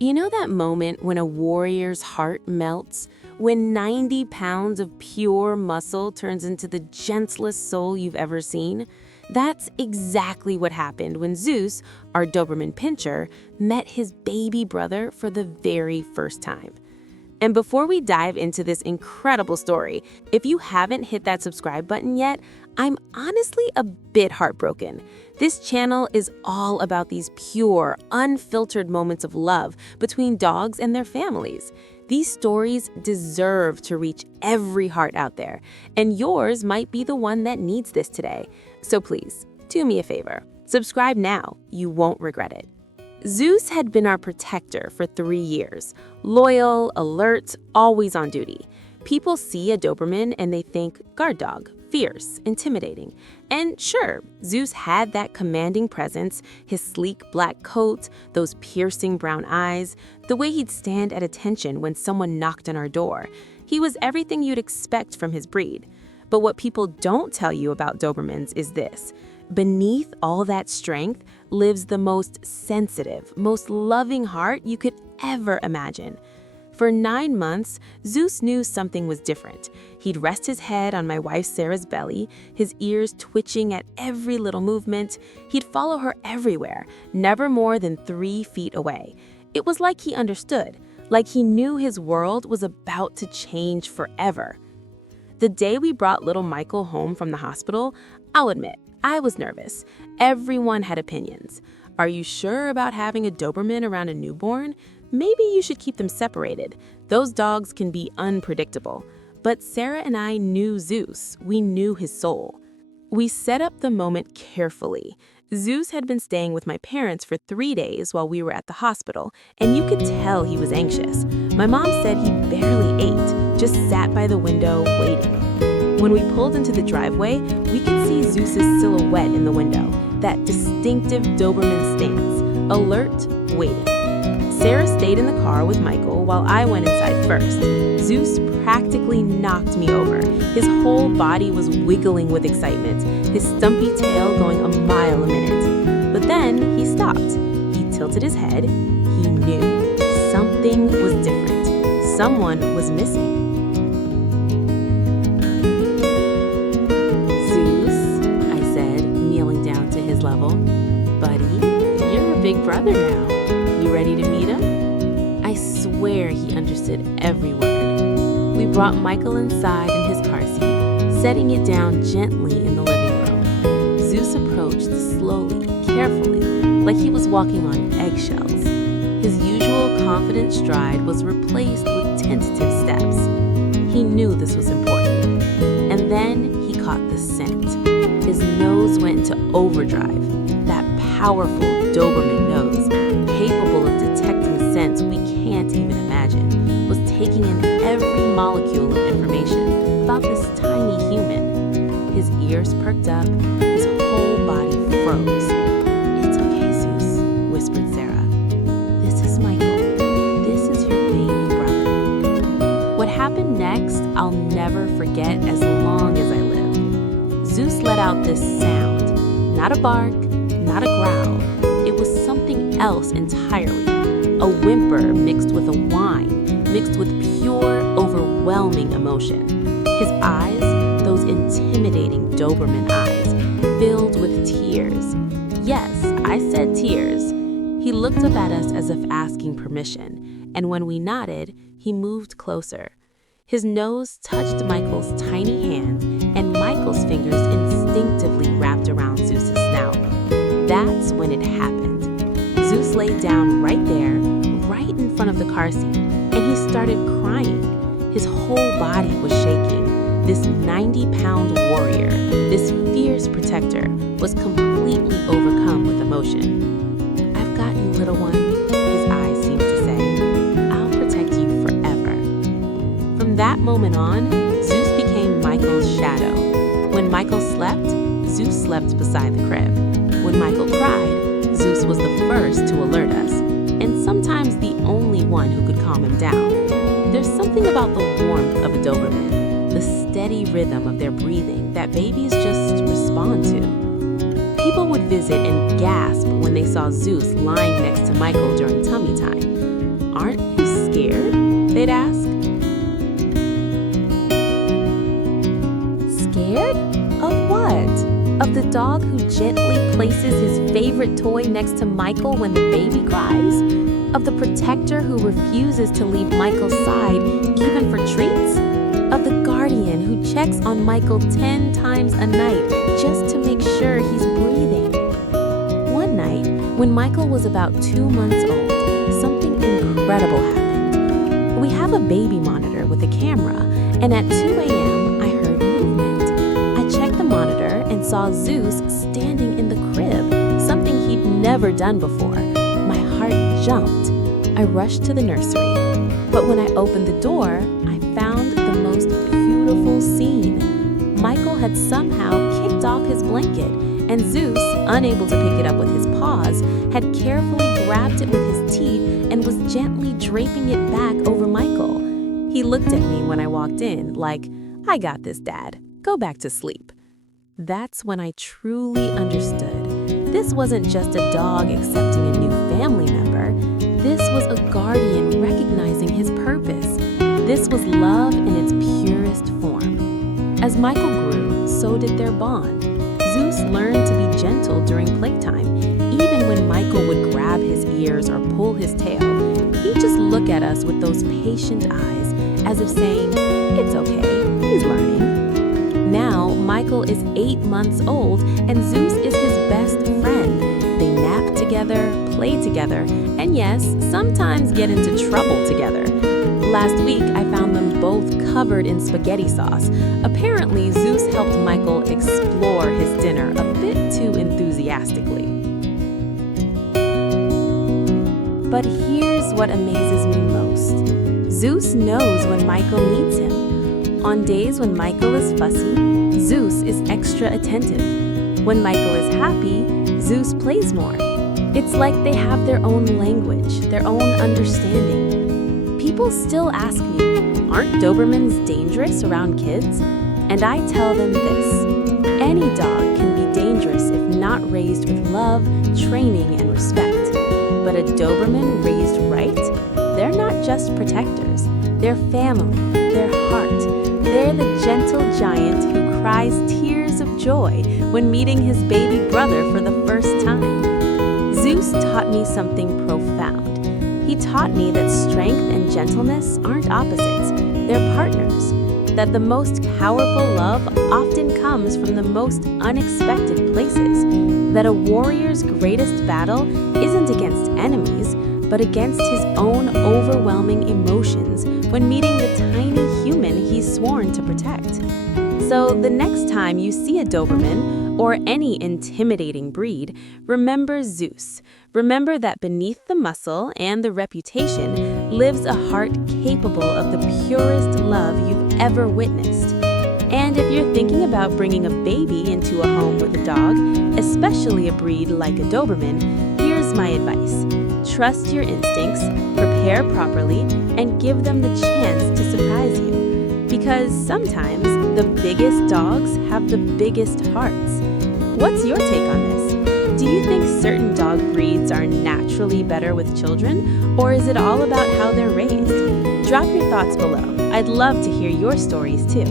You know that moment when a warrior's heart melts? When 90 pounds of pure muscle turns into the gentlest soul you've ever seen? That's exactly what happened when Zeus, our Doberman Pinscher, met his baby brother for the very first time. And before we dive into this incredible story, if you haven't hit that subscribe button yet, I'm honestly a bit heartbroken. This channel is all about these pure, unfiltered moments of love between dogs and their families. These stories deserve to reach every heart out there, and yours might be the one that needs this today. So please, do me a favor. Subscribe now. You won't regret it. Zeus had been our protector for 3 years. Loyal, alert, always on duty. People see a Doberman and they think guard dog, fierce, intimidating. And sure, Zeus had that commanding presence, his sleek black coat, those piercing brown eyes, the way he'd stand at attention when someone knocked on our door. He was everything you'd expect from his breed. But what people don't tell you about Dobermans is this. Beneath all that strength lives the most sensitive, most loving heart you could ever imagine. For 9 months, Zeus knew something was different. He'd rest his head on my wife Sarah's belly, his ears twitching at every little movement. He'd follow her everywhere, never more than 3 feet away. It was like he understood, like he knew his world was about to change forever. The day we brought little Michael home from the hospital, I'll admit, I was nervous. Everyone had opinions. Are you sure about having a Doberman around a newborn? Maybe you should keep them separated. Those dogs can be unpredictable. But Sarah and I knew Zeus. We knew his soul. We set up the moment carefully. Zeus had been staying with my parents for 3 days while we were at the hospital, and you could tell he was anxious. My mom said he barely ate, just sat by the window waiting. When we pulled into the driveway, we could see Zeus's silhouette in the window, that distinctive Doberman stance, alert, waiting. Sarah stayed in the car with Michael while I went inside first. Zeus practically knocked me over. His whole body was wiggling with excitement, his stumpy tail going a mile a minute. But then he stopped. He tilted his head. He knew something was different. Someone was missing. Level. Buddy, you're a big brother now. You ready to meet him? I swear he understood every word. We brought Michael inside in his car seat, setting it down gently in the living room. Zeus approached slowly, carefully, like he was walking on eggshells. His usual confident stride was replaced with tentative steps. He knew this was important. And then he caught the scent. His nose went into overdrive. That powerful Doberman nose, capable of detecting scents we can't even imagine, was taking in every molecule of information about this tiny human. His ears perked up, his whole body froze. "It's okay, Zeus," whispered Sarah. "This is Michael. This is your baby brother." What happened next, I'll never forget as long as I live. Zeus let out this sound, not a bark, not a growl. It was something else entirely. A whimper mixed with a whine, mixed with pure, overwhelming emotion. His eyes, those intimidating Doberman eyes, filled with tears. Yes, I said tears. He looked up at us as if asking permission, and when we nodded, he moved closer. His nose touched Michael's tiny hand, and Michael's fingers instinctively wrapped around Zeus's snout. That's when it happened. Zeus laid down right there, right in front of the car seat, and he started crying. His whole body was shaking. This 90-pound warrior, this fierce protector, was completely overcome with emotion. "I've got you, little one," his eyes seemed to say. "I'll protect you forever." From that moment on, Zeus became Michael's shadow. When Michael slept, Zeus slept beside the crib. When Michael cried, Zeus was the first to alert us, and sometimes the only one who could calm him down. There's something about the warmth of a Doberman, the steady rhythm of their breathing that babies just respond to. People would visit and gasp when they saw Zeus lying next to Michael during tummy time. "Aren't you scared?" they'd ask. Scared? Of what? Of the dog who gently places his favorite toy next to Michael when the baby cries? Of the protector who refuses to leave Michael's side even for treats? Of the guardian who checks on Michael 10 times a night just to make sure he's breathing? One night, when Michael was about 2 months old, something incredible happened. We have a baby monitor with a camera, and at 2 a.m., I heard movement. I checked the monitor and saw Zeus standing in the crib, something he'd never done before. My heart jumped. I rushed to the nursery, but when I opened the door, I found the most beautiful scene. Michael had somehow kicked off his blanket, and Zeus, unable to pick it up with his paws, had carefully grabbed it with his teeth and was gently draping it back over Michael. He looked at me when I walked in like, "I got this, Dad. Go back to sleep." That's when I truly understood. This wasn't just a dog accepting a new family member. This was a guardian recognizing his purpose. This was love in its purest form. As Michael grew, so did their bond. Zeus learned to be gentle during playtime. Even when Michael would grab his ears or pull his tail, he'd just look at us with those patient eyes, as if saying, "It's okay, he's learning." Now, Michael is 8 months old, and Zeus is his best friend. They nap together, play together, and yes, sometimes get into trouble together. Last week, I found them both covered in spaghetti sauce. Apparently, Zeus helped Michael explore his dinner a bit too enthusiastically. But here's what amazes me most. Zeus knows when Michael needs him. On days when Michael is fussy, Zeus is extra attentive. When Michael is happy, Zeus plays more. It's like they have their own language, their own understanding. People still ask me, "Aren't Dobermans dangerous around kids?" And I tell them this: any dog can be dangerous if not raised with love, training, and respect. But a Doberman raised right? They're not just protectors. They're family, they're heart. They're the gentle giant who cries tears of joy when meeting his baby brother for the first time. Zeus taught me something profound. He taught me that strength and gentleness aren't opposites, they're partners. That the most powerful love often comes from the most unexpected places. That a warrior's greatest battle isn't against enemies, but against his own overwhelming emotions when meeting the tiny human he's sworn to protect. So the next time you see a Doberman, or any intimidating breed, remember Zeus. Remember that beneath the muscle and the reputation lives a heart capable of the purest love you've ever witnessed. And if you're thinking about bringing a baby into a home with a dog, especially a breed like a Doberman, here's my advice. Trust your instincts, prepare properly, and give them the chance to surprise you. Because sometimes the biggest dogs have the biggest hearts. What's your take on this? Do you think certain dog breeds are naturally better with children, or is it all about how they're raised? Drop your thoughts below. I'd love to hear your stories too.